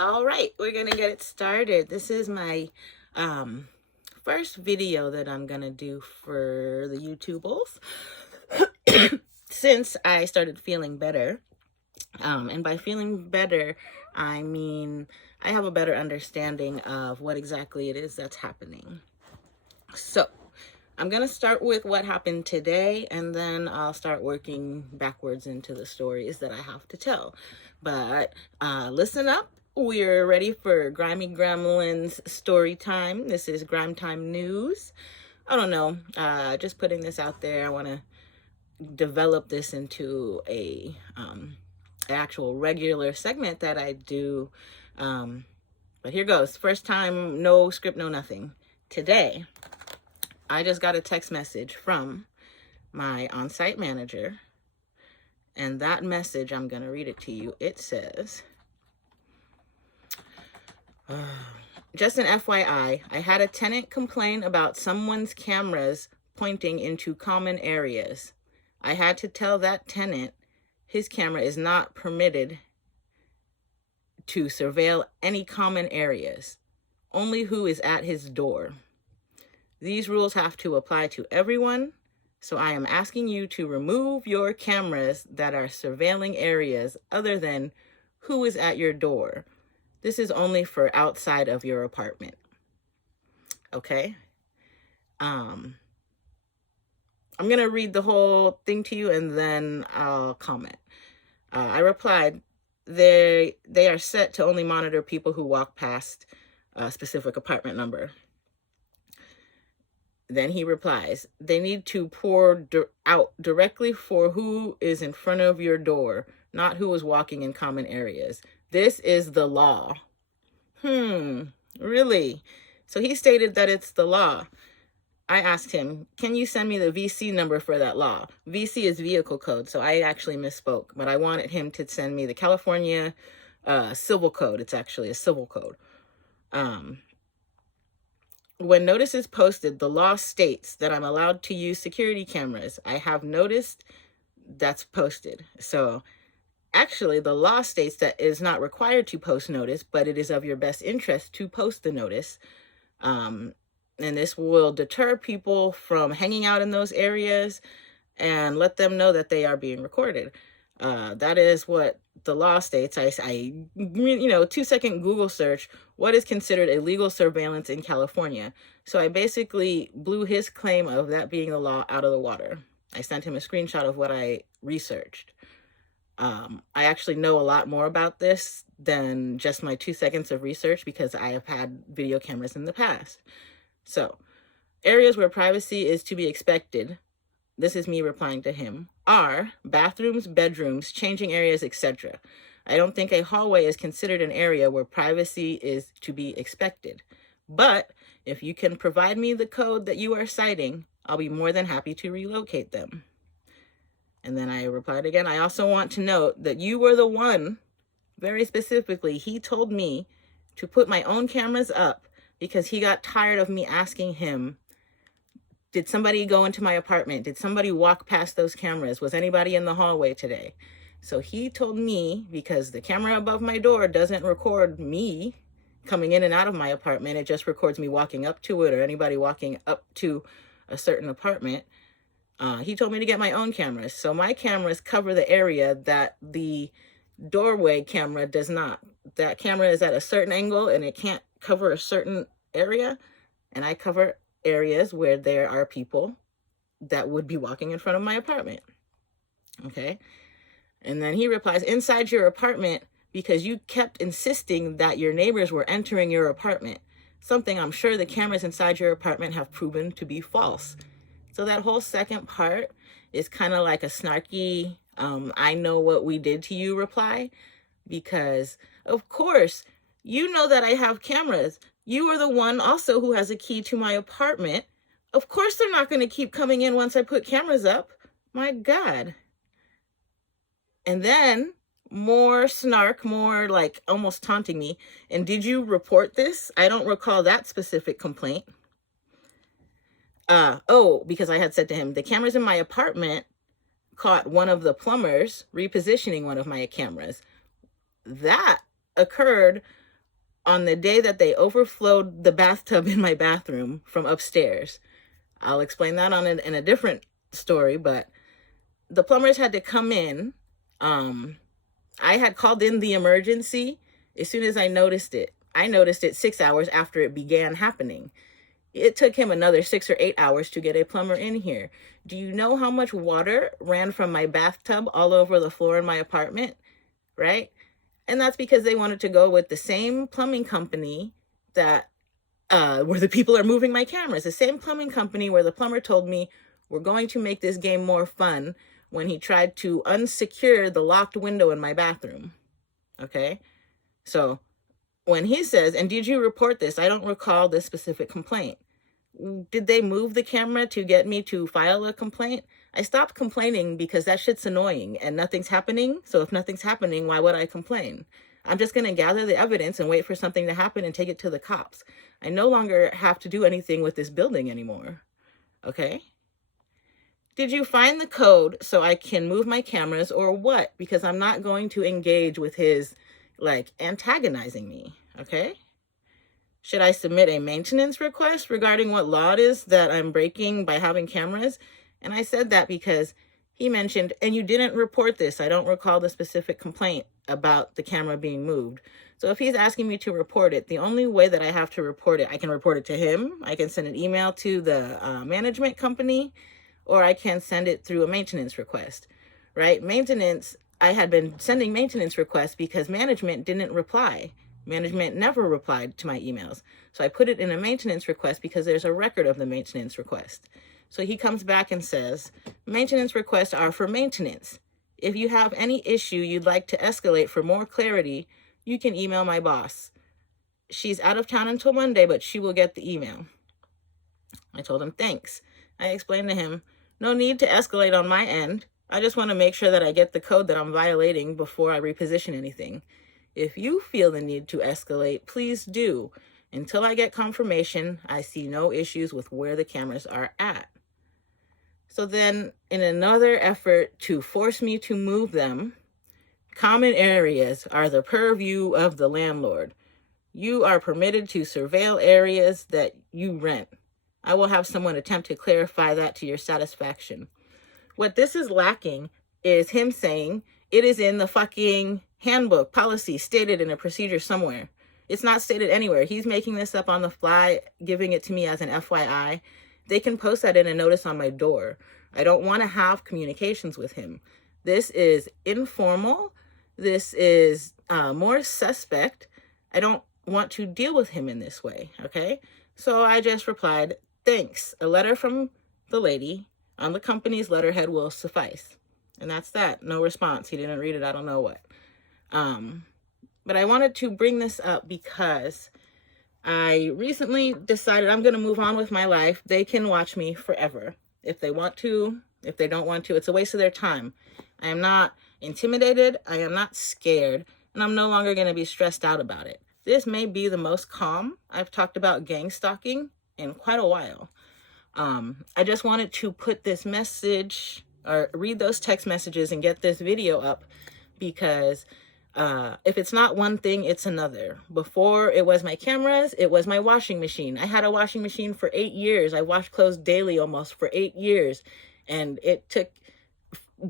All right, we're gonna get it started. This is my first video that I'm gonna do for the YouTubeals since I started feeling better. And by feeling better, I mean I have a better understanding of what exactly it is that's happening. So I'm gonna start with what happened today, and then I'll start working backwards into the stories that I have to tell. But listen up. We're ready for Grimy Gremlin's story time. This is Grime Time News. I don't know, just putting this out there. I want to develop this into a actual regular segment that I do. But here goes. First time, no script, no nothing. Today, I just got a text message from my on-site manager, and that message, I'm going to read it to you. It says, just an FYI, I had a tenant complain about someone's cameras pointing into common areas. I had to tell that tenant his camera is not permitted to surveil any common areas, only who is at his door. These rules have to apply to everyone, so I am asking you to remove your cameras that are surveilling areas other than who is at your door. This is only for outside of your apartment. Okay? I'm going to read the whole thing to you and then I'll comment. I replied, they are set to only monitor people who walk past a specific apartment number. Then he replies, they need to pour out directly for who is in front of your door, not who is walking in common areas. This is the law. Really? So he stated that it's the law. I asked him, can you send me the VC number for that law? VC is vehicle code, so I actually misspoke, but I wanted him to send me the California civil code. It's actually a civil code. When notice is posted, the law states that I'm allowed to use security cameras. I have noticed that's posted. So actually, the law states that it is not required to post notice, but it is of your best interest to post the notice. And this will deter people from hanging out in those areas and let them know that they are being recorded. That is what the law states. I 2-second Google search, what is considered illegal surveillance in California? So I basically blew his claim of that being the law out of the water. I sent him a screenshot of what I researched. I actually know a lot more about this than just my 2 seconds of research because I have had video cameras in the past. So, areas where privacy is to be expected, this is me replying to him, are bathrooms, bedrooms, changing areas, etc. I don't think a hallway is considered an area where privacy is to be expected. But if you can provide me the code that you are citing, I'll be more than happy to relocate them. And then I replied again, I also want to note that you were the one, very specifically, he told me to put my own cameras up because he got tired of me asking him, did somebody go into my apartment? Did somebody walk past those cameras? Was anybody in the hallway today? So he told me, because the camera above my door doesn't record me coming in and out of my apartment, it just records me walking up to it or anybody walking up to a certain apartment. He told me to get my own cameras. So my cameras cover the area that the doorway camera does not. That camera is at a certain angle and it can't cover a certain area. And I cover areas where there are people that would be walking in front of my apartment. Okay. And then he replies, inside your apartment, because you kept insisting that your neighbors were entering your apartment. Something I'm sure the cameras inside your apartment have proven to be false. So that whole second part is kind of like a snarky, I know what we did to you reply, because of course, you know that I have cameras. You are the one also who has a key to my apartment. Of course, they're not going to keep coming in once I put cameras up. My God. And then more snark, more like almost taunting me. And did you report this? I don't recall that specific complaint. Because I had said to him, the cameras in my apartment caught one of the plumbers repositioning one of my cameras. That occurred on the day that they overflowed the bathtub in my bathroom from upstairs. I'll explain that in a different story, but the plumbers had to come in. I had called in the emergency as soon as I noticed it. I noticed it 6 hours after it began happening. It took him another 6 or 8 hours to get a plumber in here. Do you know how much water ran from my bathtub all over the floor in my apartment? Right? And that's because they wanted to go with the same plumbing company that where the people are moving my cameras. The same plumbing company where the plumber told me we're going to make this game more fun when he tried to unsecure the locked window in my bathroom. Okay? So when he says, and did you report this? I don't recall this specific complaint. Did they move the camera to get me to file a complaint? I stopped complaining because that shit's annoying and nothing's happening. So if nothing's happening, why would I complain? I'm just going to gather the evidence and wait for something to happen and take it to the cops. I no longer have to do anything with this building anymore. Okay? Did you find the code so I can move my cameras or what? Because I'm not going to engage with his, antagonizing me. Okay? Should I submit a maintenance request regarding what law it is that I'm breaking by having cameras? And I said that because he mentioned, and you didn't report this. I don't recall the specific complaint about the camera being moved. So if he's asking me to report it, the only way that I have to report it, I can report it to him. I can send an email to the management company, or I can send it through a maintenance request, right? Maintenance, I had been sending maintenance requests because management didn't reply. Management never replied to my emails. So I put it in a maintenance request because there's a record of the maintenance request. So he comes back and says, maintenance requests are for maintenance. If you have any issue you'd like to escalate for more clarity, you can email my boss. She's out of town until Monday, but she will get the email. I told him, thanks. I explained to him, no need to escalate on my end. I just want to make sure that I get the code that I'm violating before I reposition anything. If you feel the need to escalate, please do. Until I get confirmation, I see no issues with where the cameras are at. So then, in another effort to force me to move them, common areas are the purview of the landlord. You are permitted to surveil areas that you rent. I will have someone attempt to clarify that to your satisfaction. What this is lacking is him saying it is in the fucking handbook policy stated in a procedure somewhere. It's not stated anywhere. He's making this up on the fly, giving it to me as an FYI. They can post that in a notice on my door. I don't want to have communications with him. This is informal. This is more suspect. I don't want to deal with him in this way, okay? So I just replied, thanks. A letter from the lady on the company's letterhead will suffice. And that's that. No response. He didn't read it. I don't know what. But I wanted to bring this up because I recently decided I'm going to move on with my life. They can watch me forever. If they want to, if they don't want to, it's a waste of their time. I am not intimidated. I am not scared. And I'm no longer going to be stressed out about it. This may be the most calm I've talked about gang stalking in quite a while. I just wanted to put this message or read those text messages and get this video up because if it's not one thing, it's another. Before it was my cameras, it was my washing machine. I had a washing machine for 8 years. I washed clothes daily almost for 8 years. And it took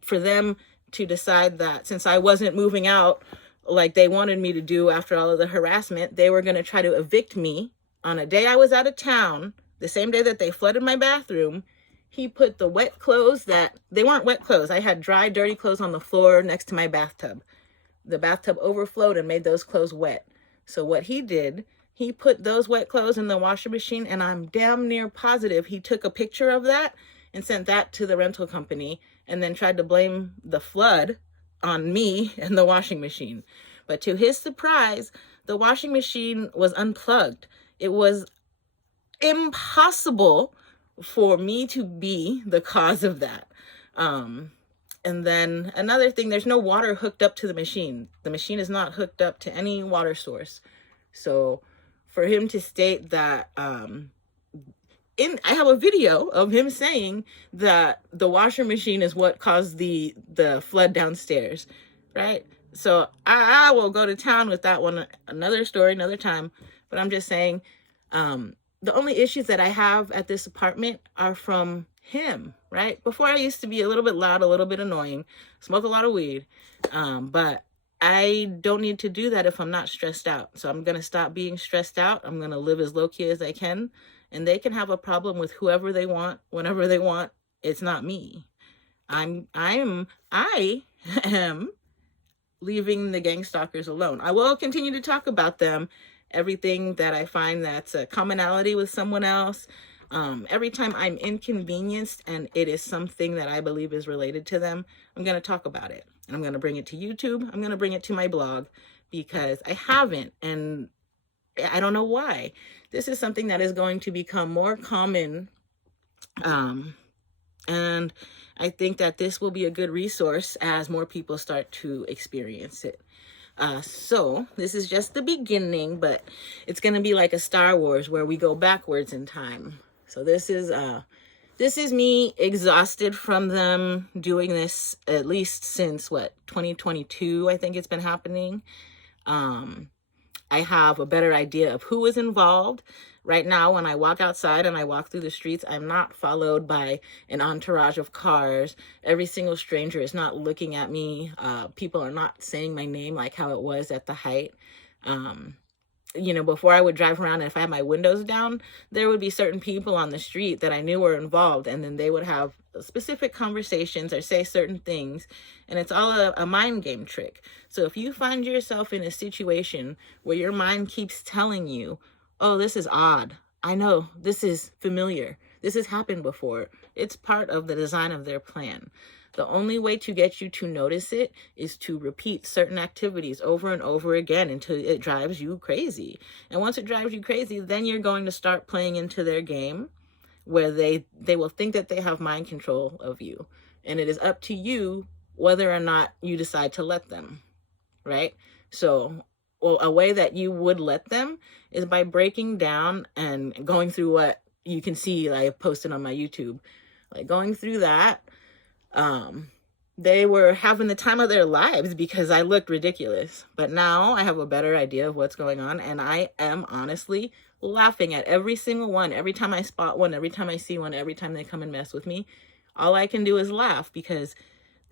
for them to decide that since I wasn't moving out like they wanted me to do after all of the harassment, they were going to try to evict me on a day I was out of town, the same day that they flooded my bathroom. He put the wet clothes they weren't wet clothes. I had dry, dirty clothes on the floor next to my bathtub. The bathtub overflowed and made those clothes wet. So what he did, he put those wet clothes in the washing machine, and I'm damn near positive he took a picture of that and sent that to the rental company and then tried to blame the flood on me and the washing machine. But to his surprise, the washing machine was unplugged. It was impossible for me to be the cause of that. And then another thing, there's no water hooked up to the machine. The machine is not hooked up to any water source. So for him to state that, I have a video of him saying that the washer machine is what caused the flood downstairs, right? So I will go to town with that one, another story, another time. But I'm just saying, the only issues that I have at this apartment are from him, right? Before I used to be a little bit loud, a little bit annoying, smoke a lot of weed. But I don't need to do that if I'm not stressed out. So I'm going to stop being stressed out. I'm going to live as low key as I can. And they can have a problem with whoever they want, whenever they want. It's not me. I am leaving the Gangstalkers alone. I will continue to talk about them, everything that I find that's a commonality with someone else. Every time I'm inconvenienced and it is something that I believe is related to them, I'm going to talk about it. And I'm going to bring it to YouTube. I'm going to bring it to my blog because I haven't, and I don't know why. This is something that is going to become more common. And I think that this will be a good resource as more people start to experience it. So this is just the beginning, but it's going to be like a Star Wars where we go backwards in time. So this is me exhausted from them doing this at least since 2022, I think it's been happening. I have a better idea of who is involved. Right now, when I walk outside and I walk through the streets, I'm not followed by an entourage of cars. Every single stranger is not looking at me. People are not saying my name like how it was at the height. Before I would drive around and if I had my windows down, there would be certain people on the street that I knew were involved, and then they would have specific conversations or say certain things, and it's all a mind game trick. So if you find yourself in a situation where your mind keeps telling you, oh, this is odd, I know, this is familiar, this has happened before, it's part of the design of their plan. The only way to get you to notice it is to repeat certain activities over and over again until it drives you crazy. And once it drives you crazy, then you're going to start playing into their game where they will think that they have mind control of you. And it is up to you whether or not you decide to let them, right? So, well, a way that you would let them is by breaking down and going through what you can see I have posted on my YouTube. Like going through that, they were having the time of their lives because I looked ridiculous. But now I have a better idea of what's going on, and I am honestly laughing at every single one. Every time I spot one, every time I see one, every time they come and mess with me, all I can do is laugh because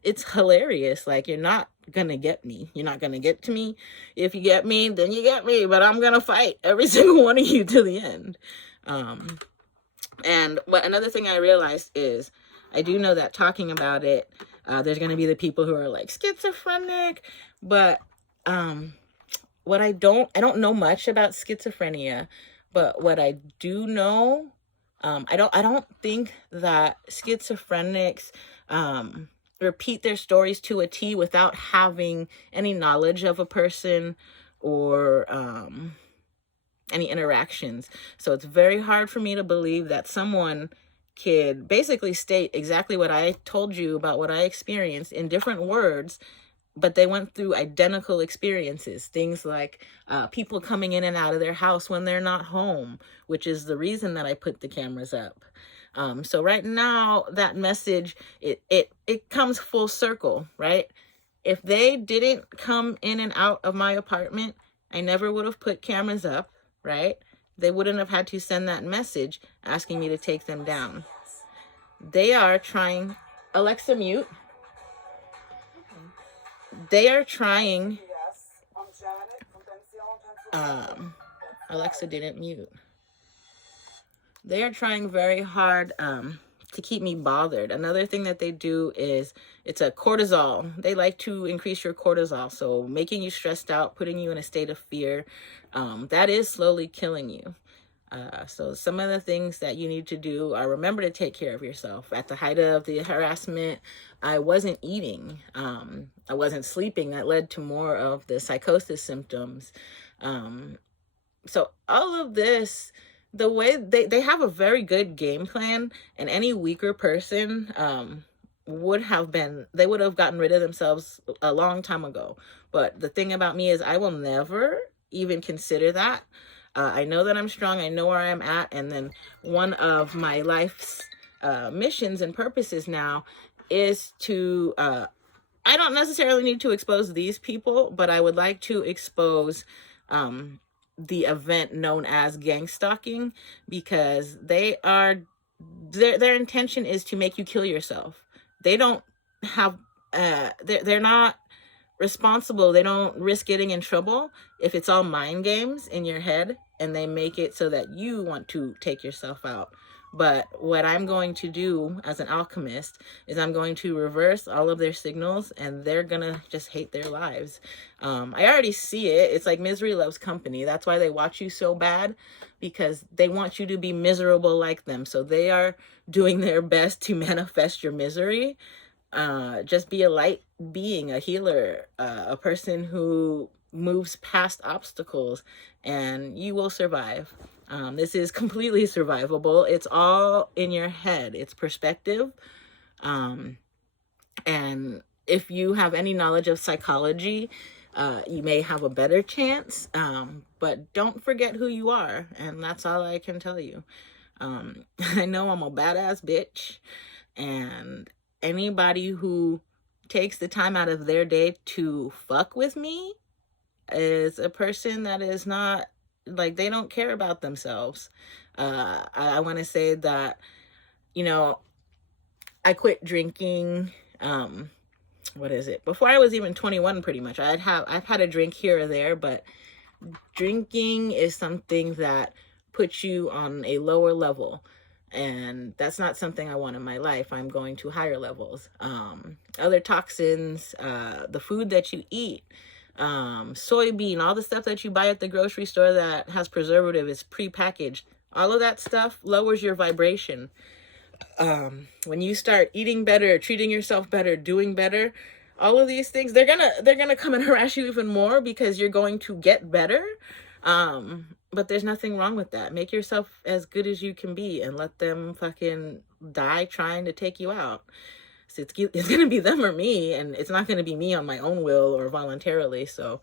it's hilarious. Like, you're not gonna get me. You're not gonna get to me. If you get me, then you get me. But I'm gonna fight every single one of you to the end. And what another thing I realized is I do know that talking about it, there's going to be the people who are like schizophrenic, but what I don't know much about schizophrenia, but what I do know, I don't think that schizophrenics repeat their stories to a T without having any knowledge of a person or any interactions. So it's very hard for me to believe that someone could basically state exactly what I told you about what I experienced in different words, but they went through identical experiences. Things like people coming in and out of their house when they're not home, which is the reason that I put the cameras up. So right now, that message, it comes full circle, right? If they didn't come in and out of my apartment, I never would have put cameras up, right? They wouldn't have had to send that message asking me to take them down. They are trying, Alexa, mute. They are trying, Alexa didn't mute. They are trying very hard to keep me bothered. Another thing that they do is it's a cortisol. They like to increase your cortisol. So making you stressed out, putting you in a state of fear, that is slowly killing you. So some of the things that you need to do are remember to take care of yourself. At the height of the harassment, I wasn't eating. I wasn't sleeping. That led to more of the psychosis symptoms. So all of this, the way they have a very good game plan, and any weaker person would have gotten rid of themselves a long time ago. But the thing about me is I will never even consider that. I know that I'm strong. I know where I'm at. And then one of my life's missions and purposes now is to I don't necessarily need to expose these people, but I would like to expose the event known as Gangstalking, because their intention is to make you kill yourself. They don't have they're not responsible. They don't risk getting in trouble if it's all mind games in your head and they make it so that you want to take yourself out. But what I'm going to do as an alchemist is I'm going to reverse all of their signals, and they're gonna just hate their lives. I already see it. It's like misery loves company. That's why they watch you so bad, because they want you to be miserable like them. So they are doing their best to manifest your misery. Just be a light being, a healer, a person who moves past obstacles, and you will survive. This is completely survivable. It's all in your head. It's perspective. And if you have any knowledge of psychology, you may have a better chance. But don't forget who you are. And that's all I can tell you. I know I'm a badass bitch, and anybody who takes the time out of their day to fuck with me is a person that is not, like, they don't care about themselves. I want to say that, you know, I quit drinking. What is it? Before I was even 21, pretty much. I've had a drink here or there, but drinking is something that puts you on a lower level, and that's not something I want in my life. I'm going to higher levels. Other toxins, the food that you eat, soybean, all the stuff that you buy at the grocery store that has preservative, is pre-packaged. All of that stuff lowers your vibration. When you start eating better, treating yourself better, doing better, all of these things, they're gonna come and harass you even more, because you're going to get better. But there's nothing wrong with that. Make yourself as good as you can be, and let them fucking die trying to take you out. So it's gonna be them or me, and it's not gonna be me on my own will or voluntarily. So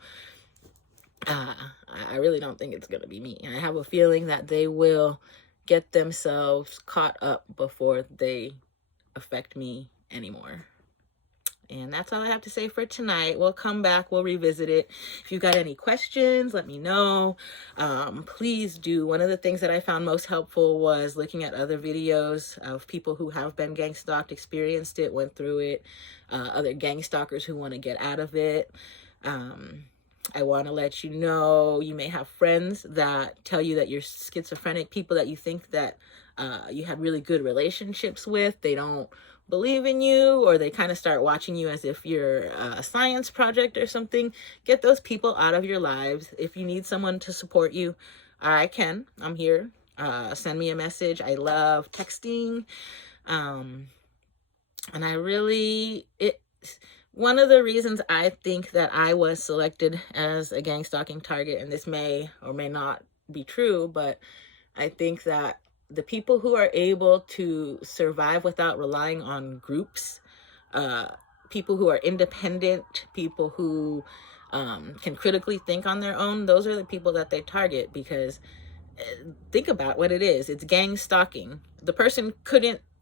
I really don't think it's gonna be me. And I have a feeling that they will get themselves caught up before they affect me anymore. And that's all I have to say for tonight. We'll come back. We'll revisit it. If you've got any questions, let me know. Please do. One of the things that I found most helpful was looking at other videos of people who have been gang stalked, experienced it, went through it, other gang stalkers who want to get out of it. I want to let you know, you may have friends that tell you that you're schizophrenic, people that you think that you had really good relationships with. They don't believe in you, or they kind of start watching you as if you're a science project or something. Get those people out of your lives. If you need someone to support you, I'm here. Send me a message. I love texting. And one of the reasons I think that I was selected as a gang stalking target, and this may or may not be true, but I think that the people who are able to survive without relying on groups, people who are independent, people who can critically think on their own, those are the people that they target. Because think about what it is. It's gang stalking. The person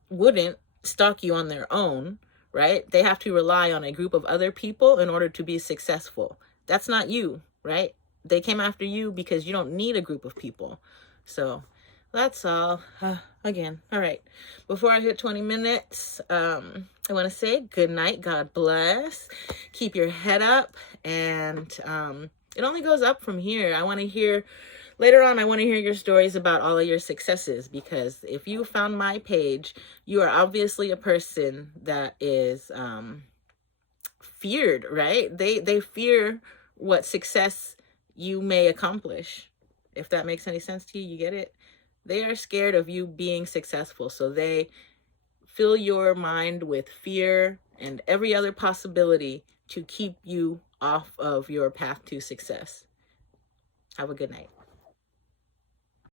wouldn't stalk you on their own, right? They have to rely on a group of other people in order to be successful. That's not you, right? They came after you because you don't need a group of people. So that's all. Again, all right. Before I hit 20 minutes, I want to say good night. God bless. Keep your head up. And it only goes up from here. Later on, I want to hear your stories about all of your successes, because if you found my page, you are obviously a person that is feared, right? They fear what success you may accomplish. If that makes any sense to you, you get it? They are scared of you being successful, so they fill your mind with fear and every other possibility to keep you off of your path to success. Have a good night.